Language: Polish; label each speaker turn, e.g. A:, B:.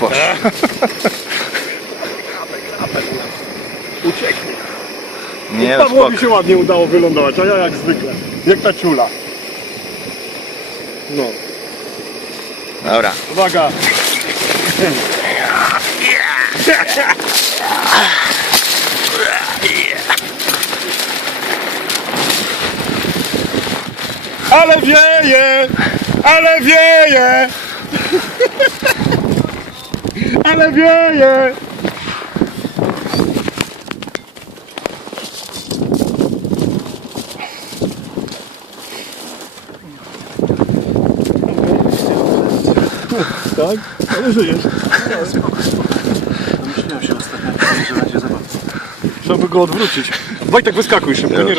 A: poszło.
B: Ucieknie.
A: Nie, no
B: Pawłowi
A: spoko.
B: się ładnie udało wylądować, a ja jak zwykle. Jak ta ciula. No,
A: Dobra.
B: uwaga. Ale wieje! Ale wieje! Ale wieje! Tak? Ale żyjesz.
C: Myślałem się ostatnio, że będzie zabawa.
B: Trzeba by go odwrócić. Wojtek, wyskakuj szybko, nie rób